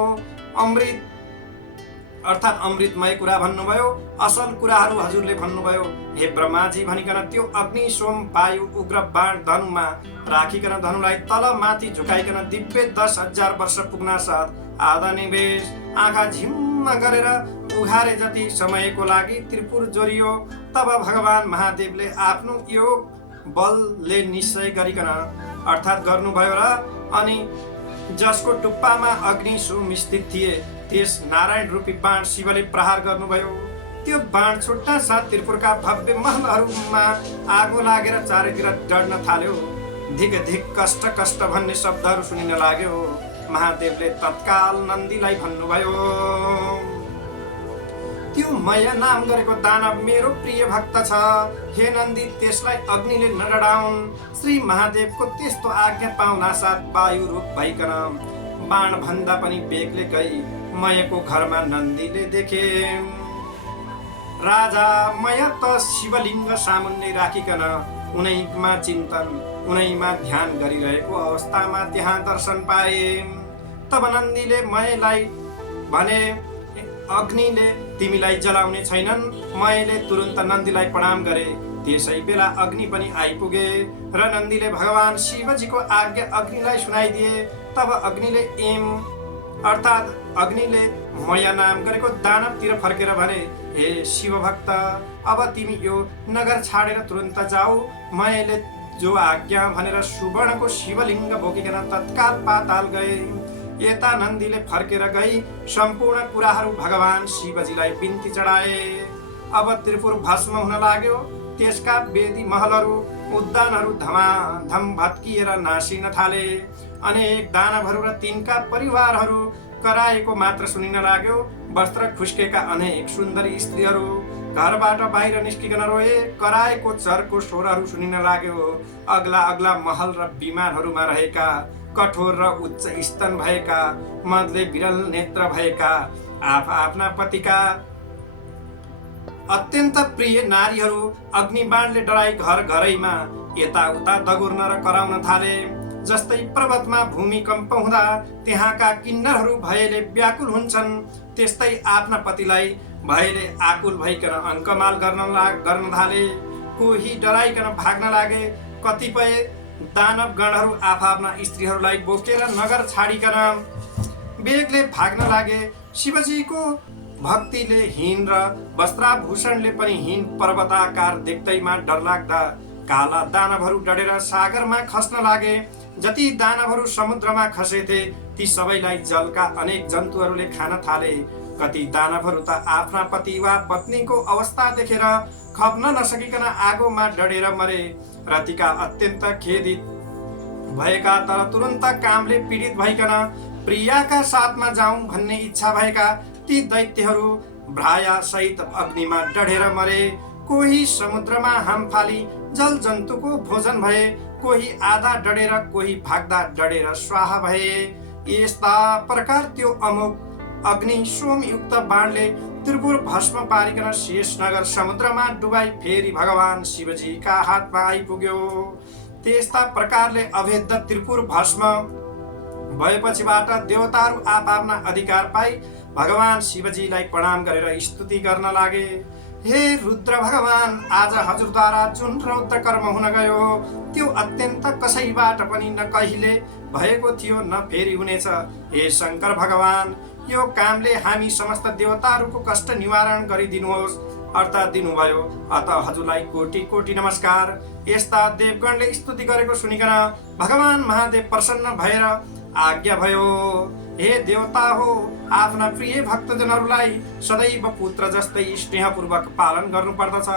अमृतमय कुरा भन्नुभयो, असल कुराहरू हजुरले भन्नुभयो। हे ब्रह्माजी भनिकन त्यो अग्नि, सोम, वायु, उग्र बाण धनुमा राखिकन धनुलाई तल माथि झुकाइकन दिव्य 10,000 वर्ष पुग्न साथ आधा निवेश आँखा झिम्म गरेर उघारे जति समयको लागि त्रिपुर जोडियो। तब भगवान महादेवले आफ्नो योग बलले निश्चय गरिकन अर्थात् गर्नुभयो र अनि जसको टुप्पामा अग्नि सोम स्थित थिए त्यस नारायण रूपी बाण शिवले प्रहार गर्नुभयो। त्यो बाण छुट्टा साथ त्रिपुरका भव्य महलहरूमा आगो लागेर चारैतिर डढ्न थाल्यो। धिक धिक कष्ट कष्ट भन्ने शब्दहरू सुनिन लाग्यो। महादेवले तत्काल नन्दीलाई भन्नुभयो, त्यो मय नाम गरेको दानव मेरो प्रिय भक्त छ। हे नन्दी, त्यसलाई अग्निले नडराउन्। श्री महादेवको त्यस्तो आज्ञा पाउना साथ वायु रूप भइकन बाण भन्दा पनि बेगले गई मयको घरमा नन्दीले देखे। राजा मय त शिवलिङ्ग सामुन्ने राखिकन उनैमा चिन्तन, उनैमा ध्यान गरिरहेको अवस्थामा त्यहाँ दर्शन पाए। तब नन्दीले मयलाई भने, अग्निले तिमीलाई जलाउने छैनन्। मयले तुरुन्त नन्दीलाई प्रणाम गरे। त्यसै बेला अग्नि पनि आइपुगे र नन्दीले भगवान शिवजीको आज्ञा अग्निलाई सुनाइदिए। तब अग्निले अग्निले मय नाम गरेको दानवतिर फर्केर भने, हे शिवभक्त, अब तिमी यो नगर छाडेर तुरुन्त जाऊ। मयले जो आज्ञा भनेर सुवर्णको शिवलिङ्ग बोकिकन तत्काल पाताल गए। यता नन्दीले फर्केर गई सम्पूर्ण कुराहरू भगवान शिवजीलाई बिन्ती चढाए। अब त्रिपुर भस्म हुन लाग्यो। त्यसका वेदी महलहरू, उद्यानहरू धमाधम भत्किएर नासिन थाले। अनेक दानवहरू र तिनका परिवारहरू कराएको मात्र सुनिन लाग्यो। वस्त्र खुस्केका अनेक सुन्दरी स्त्रीहरू घरबाट बाहिर निस्किकन रोए। कराएको चरको स्वरहरू सुनिन लाग्यो। अग्ला अग्ला महल र विमानहरूमा रहेका कठोर र उच्च स्तन भएका, मदले विरल नेत्र भएका आफ्ना पतिका अत्यन्त प्रिय नारीहरू अग्निबाणले डराई घर घरैमा यताउता दगुर्न र कराउन थाले। जस्तै पर्वतमा भूमिकम्प हुँदा त्यहाँका किन्नरहरू भयले व्याकुल हुन्छन्, त्यस्तै आफ्ना पतिलाई भयले आकुल भइकन अङ्कमाल गर्न थाले। कोही डराइकन भाग्न लागे। कतिपय दानव गणहरू आफ्ना स्त्रीहरूलाई बोकेर नगर छाडिकन बेगले भाग्न लागे। शिवजीको भक्तिले हीन र वस्त्राभूषणले पनि हीन पर्वताकार देख्दैमा डरलाग्दा काला दानवहरू डढेर सागरमा खस्न लागे। जति दानवहरू समुद्रमा खसेथे ती सबैलाई जलका अनेक जन्तुहरूले खान थाले। कति दानवहरू त आफ्ना पति वा पत्नीको अवस्था देखेर खप्न नसकिकन आगोमा डढेर मरे। रतिका अत्यन्त खेदित भएका तर तुरन्त कामले पीडित भइकन प्रियाका साथमा जाउँ भन्ने इच्छा भएका ती दैत्यहरू भ्राया सहित अग्निमा डढेर मरे। कोही समुद्रमा हाम फाली जल जन्तुको भोजन भए। कोही आधा डढेर कोही भाग्दा डढेर स्वाहा भए। यस्ता प्रकार त्यो अमोघ अग्नि सोमयुक्त बाणले त्रिपुर भस्म पारिकन शेषनगर समुद्रमा डुबाई फेरि भगवान शिवजीका हातमा आइपुग्यो। त्यस्ता प्रकारले अभेद्य त्रिपुर भस्म भएपछिबाट देवताहरू आफ्ना अधिकार पाई भगवान शिवजीलाई प्रणाम गरेर स्तुति गर्न लागे। हे रुद्र भगवान, आज हजुरद्वारा जुन रौद्र कर्म हुन गयो त्यो अत्यन्त कसैबाट पनि न कहिले भएको थियो न फेरि हुनेछ। हे शङ्कर भगवान, यो कामले हामी समस्त देवताहरूको कष्ट निवारण गरिदिनुहोस्। अर्थात् दिनुभयो। अत हजुरलाई कोटि कोटि नमस्कार। यस्ता देवगणले स्तुति गरेको सुनिकन भगवान महादेव प्रसन्न भएर आज्ञा भयो। हे देवता हो, आफ्ना प्रिय भक्तजनहरूलाई सदैव पुत्र जस्तै स्नेहपूर्वक पालन गर्नुपर्दछ।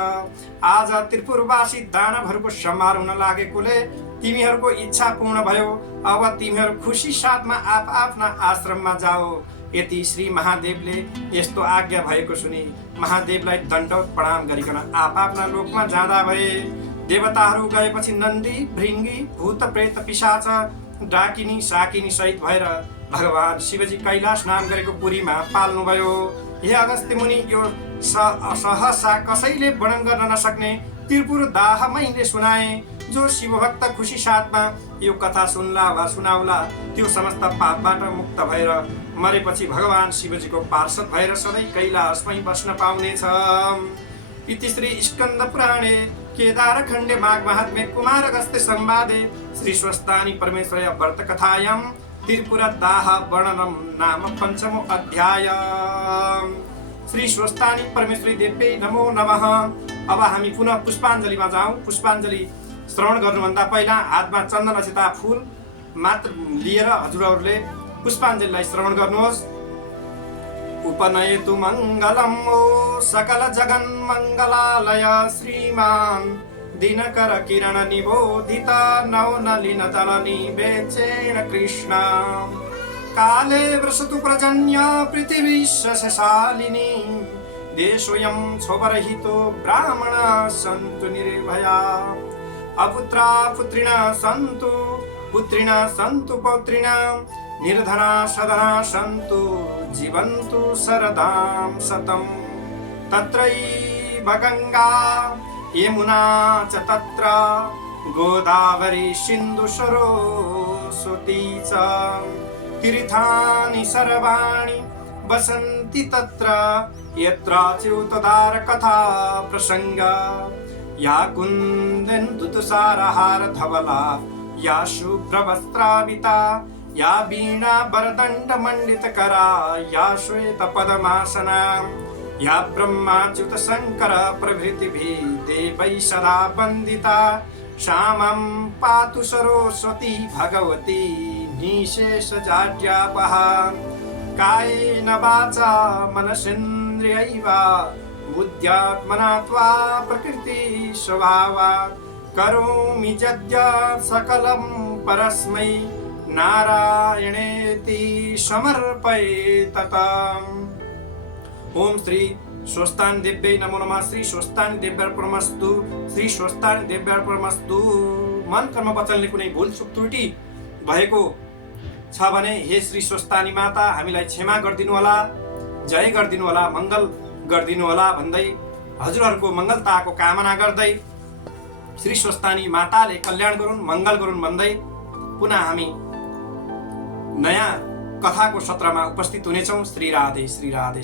आज त्रिपुरवासी दानवहरूको संहार हुन लागेकोले तिमीहरूको इच्छा पूर्ण भयो। अब तिमीहरू खुसी साथमा आफ्ना आश्रममा जाओ। यति श्री महादेवले यस्तो आज्ञा भएको सुनि महादेवलाई दण्डवत प्रणाम गरिकन आफ्ना लोकमा जाँदा भए। देवताहरू गएपछि नन्दी, भृङ्गी, भूत प्रेत, पिशाच, डाकिनी, साकिनी सहित भएर भगवान शिवजी कैलाश नाम गरेको पुरीमा पाल्नुभयो। हे अगस्त्य मुनि, यो सहसा कसैले वर्णन गर्न नसक्ने त्रिपुर दाह मैले सुनाए। जो शिवभक्त खुसी साथमा यो कथा सुन्ला वा सुनाउला त्यो समस्त पापबाट मुक्त भएर मरेपछि भगवान शिवजीको पार्षद भएर सधैँ कैलाशमै बस्न पाउनेछ। इति श्री स्कन्द पुराणे केदार खण्डे माघ महात्म्ये कुमार अगस्त्य संवादे श्री स्वस्तानि परमेश्वरया व्रत कथायां त्रिपुर दाह वर्णनम नाम पंचमो अध्याय। श्री स्वस्तानि परमेश्वरी देव्यै नमो नमः। अब हामी पुनः पुष्पाञ्जलीमा जाउँ। पुष्पाञ्जली श्रवण गर्नुभन्दा पहिला हातमा चन्दन अक्षता फूल मात्र लिएर हजुरहरूले पुष्पाञ्जलीलाई श्रवण गर्नुहोस्। उपनयतु मङ्गलम् ओ सकल जगन् मङ्गलालय श्रीमान् दिनकर किरण निबोधित नवनलिन तलनि बेचेन कृष्ण काले वृषतु प्रजन्य पृथिवी शशालिनी देशोऽयं क्षोभरहितो ब्राह्मणा सन्तु निर्भया अपुत्रा पुत्रिणा सन्तु पुत्रिणा सन्तु पौत्रिणा निर्धना सदना सन्तु जीवन्तु शरदां शतम् तत्रैव गङ्गा यमुना च तत्र गोदावरी सिन्धु सरस्वती च तीर्थानि सर्वाणि वसन्ति तत्र यत्र च्युतदार कथा प्रसंग या कुन्देन्दु तुषारहार धवला या शुभ्रवस्त्राविता या वीणा वरदण्ड मण्डितकरा या श्वेत पद्मासना या ब्रह्माच्युत शङ्कर प्रभृतिभिः देवैः सदा वन्दिता श्यामं पातु सरस्वती भगवती निःशेषजाड्यापहा कायेन वाचा मनसेन्द्रियैवा बुद्ध्यात्मना त्वा प्रकृति स्वभावात् करोमि यद्यत् सकलं परस्मै नारायणेति समर्पयेत्। ओम श्री स्वस्तानि देव्यै नमो नमः। श्री स्वस्तानि देव्यार्पणमस्तु। श्री स्वस्तानि देव्यार्पणमस्तु। मन कर्म वचनले कुनै भुल चुक त्रुटि भएको छ भने हे श्री स्वस्तानी माता हामीलाई क्षमा गरिदिनु होला। जय गरिदिनु होला, मङ्गल गरिदिनु होला भन्दै हजुरहरूको मङ्गलताको कामना गर्दै श्री स्वस्तानी माताले कल्याण गरून्, मङ्गल गरून् भन्दै पुनः हामी नयाँ कथाको सत्रमा उपस्थित हुनेछौँ। श्री राधे श्री राधे।